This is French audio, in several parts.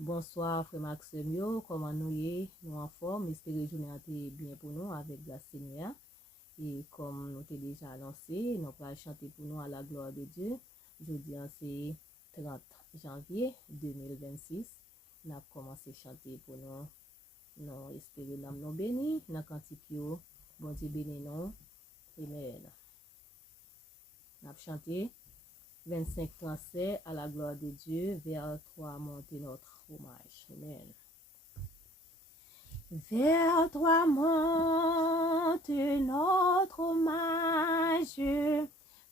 Bonsoir, frère Maxime, comment nous y nous en forme, espérons que journée a été bien pour nous avec la Seigneur. Et comme nous t'ai déjà annoncé, nous allons chanter pour nous à la gloire de Dieu. Jeudi, c'est 30 janvier 2026. Nous avons commencé à chanter pour nous. Nous espérons l'âme nous béni. Nous cantique, bon Dieu béni nous. Amen. Nous avons chanté 25 français à la gloire de Dieu, vers toi monter notre hommage. Amen. Vers toi monte notre hommage,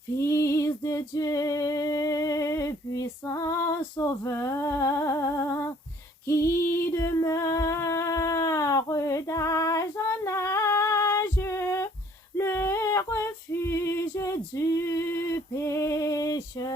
Fils de Dieu, puissant sauveur, qui demeure d'âge en âge, le refuge du pécheur.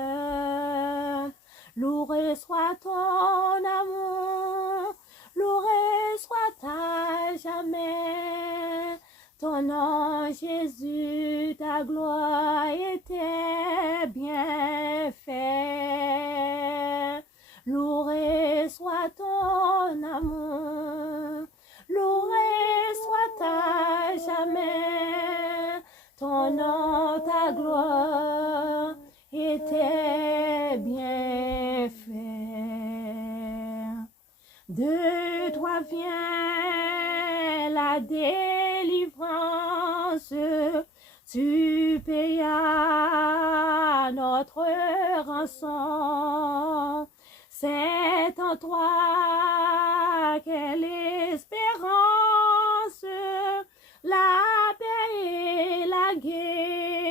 Loué soit ton amour, loué soit à jamais. Ton nom, Jésus, ta gloire était bien faite. Loué soit ton amour, loué soit à jamais. Ton nom, ta gloire était bien faite. De toi vient la délivrance, tu payas notre rançon. C'est en toi qu'est l'espérance, la paix et la guérison.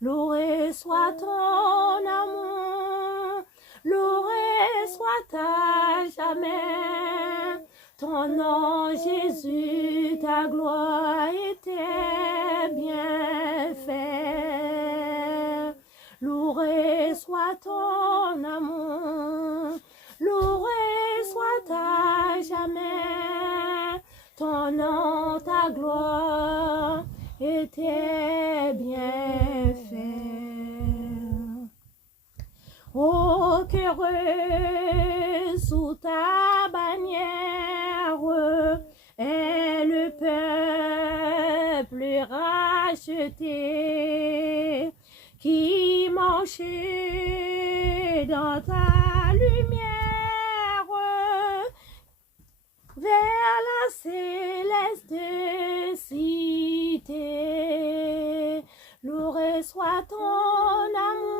Loué soit ton amour, loué soit à jamais. Ton nom, Jésus, ta gloire était bien faite. Loué soit ton amour, loué soit à jamais. Ton nom, ta gloire était bien faite. Ô qu'heureux sous ta bannière est le peuple racheté qui marchait dans ta lumière vers la céleste cité. Loué